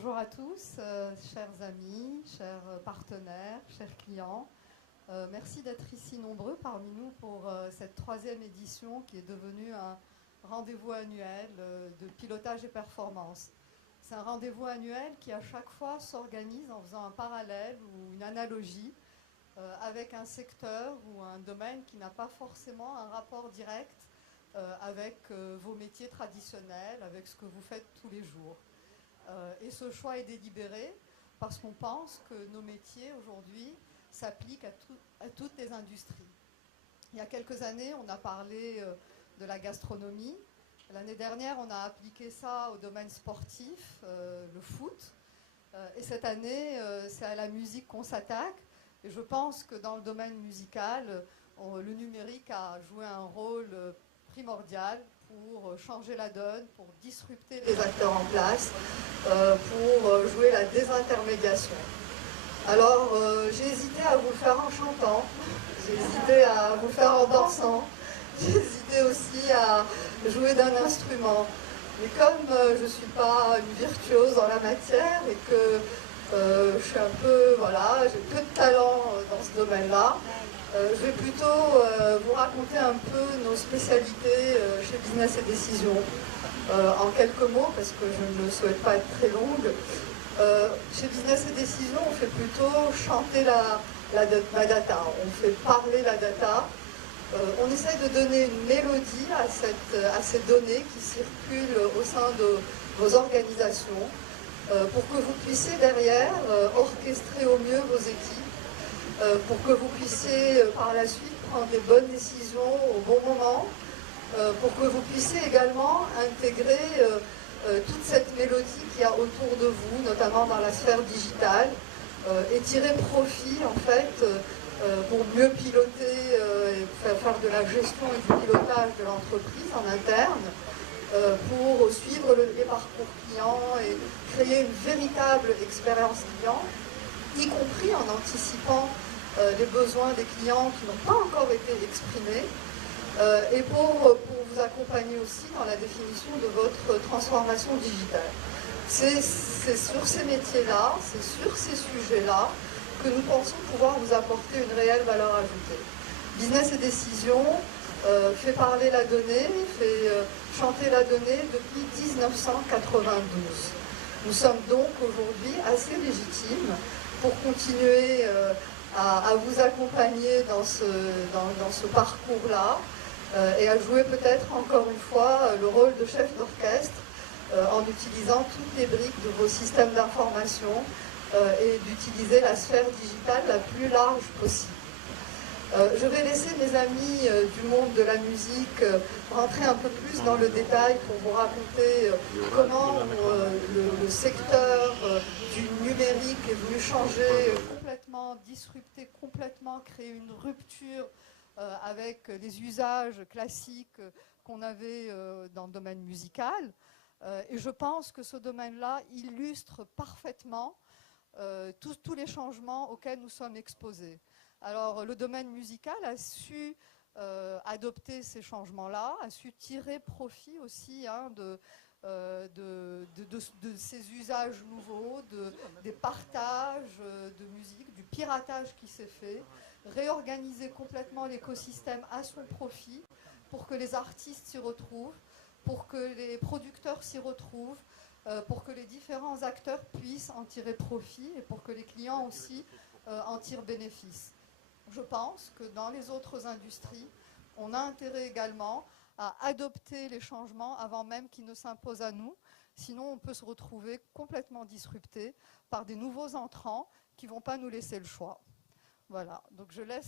Bonjour à tous, chers amis, chers partenaires, chers clients. Merci d'être ici nombreux parmi nous pour cette troisième édition qui est devenue un rendez-vous annuel de pilotage et performance. C'est un rendez-vous annuel qui à chaque fois s'organise en faisant un parallèle ou une analogie avec un secteur ou un domaine qui n'a pas forcément un rapport direct avec vos métiers traditionnels, avec ce que vous faites tous les jours. Et ce choix est délibéré parce qu'on pense que nos métiers aujourd'hui s'appliquent à toutes les industries. Il y a quelques années, on a parlé de la gastronomie. L'année dernière, on a appliqué ça au domaine sportif, le foot. Et cette année, c'est à la musique qu'on s'attaque. Et je pense que dans le domaine musical, le numérique a joué un rôle primordial pour changer la donne, pour disrupter les acteurs en place, pour jouer la désintermédiation. Alors, j'ai hésité à vous le faire en chantant, j'ai hésité à vous le faire en dansant, j'ai hésité aussi à jouer d'un instrument. Mais comme je ne suis pas une virtuose en la matière et que je suis un peu, voilà, j'ai peu de talent dans ce domaine-là, je vais plutôt vous raconter un peu nos spécialités chez Business et Décision. En quelques mots, parce que je ne souhaite pas être très longue. Chez Business et Décision, on fait plutôt chanter la data, on fait parler la data. On essaye de donner une mélodie à ces données qui circulent au sein de vos organisations pour que vous puissiez derrière orchestrer au mieux vos équipes, pour que vous puissiez par la suite prendre des bonnes décisions au bon moment, pour que vous puissiez également intégrer toute cette mélodie qu'il y a autour de vous, notamment dans la sphère digitale, et tirer profit en fait pour mieux piloter et faire de la gestion et du pilotage de l'entreprise en interne, pour suivre les parcours clients et créer une véritable expérience client, y compris en anticipant les besoins des clients qui n'ont pas encore été exprimés, et pour vous accompagner aussi dans la définition de votre transformation digitale. C'est sur ces métiers-là, c'est sur ces sujets-là que nous pensons pouvoir vous apporter une réelle valeur ajoutée. Business et Décision fait parler la donnée, fait chanter la donnée depuis 1992. Nous sommes donc aujourd'hui assez légitimes pour continuer à vous accompagner dans ce parcours-là et à jouer peut-être encore une fois le rôle de chef d'orchestre en utilisant toutes les briques de vos systèmes d'information et d'utiliser la sphère digitale la plus large possible. Je vais laisser mes amis du monde de la musique rentrer un peu plus dans le détail pour vous raconter comment le secteur du numérique est venu changer, complètement disrupter, complètement créer une rupture avec les usages classiques qu'on avait dans le domaine musical. Et je pense que ce domaine-là illustre parfaitement tous les changements auxquels nous sommes exposés. Alors, le domaine musical a su adopter ces changements-là, a su tirer profit aussi de ces usages nouveaux, des partages de musique, du piratage qui s'est fait, réorganiser complètement l'écosystème à son profit pour que les artistes s'y retrouvent, pour que les producteurs s'y retrouvent, pour que les différents acteurs puissent en tirer profit et pour que les clients aussi en tirent bénéfice. Je pense que dans les autres industries, on a intérêt également à adopter les changements avant même qu'ils ne s'imposent à nous. Sinon, on peut se retrouver complètement disrupté par des nouveaux entrants qui ne vont pas nous laisser le choix. Voilà, donc je laisse